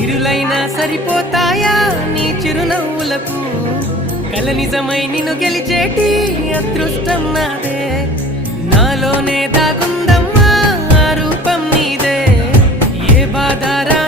సిరులైనా సరిపోతాయా నీ చిరునవ్వులకు కల నిజమై నిన్ను గెలిచేటి అదృష్టం నాదే నాలోనే దాగుందమ్మా ఆ రూపం నీదే ఏ బాధారా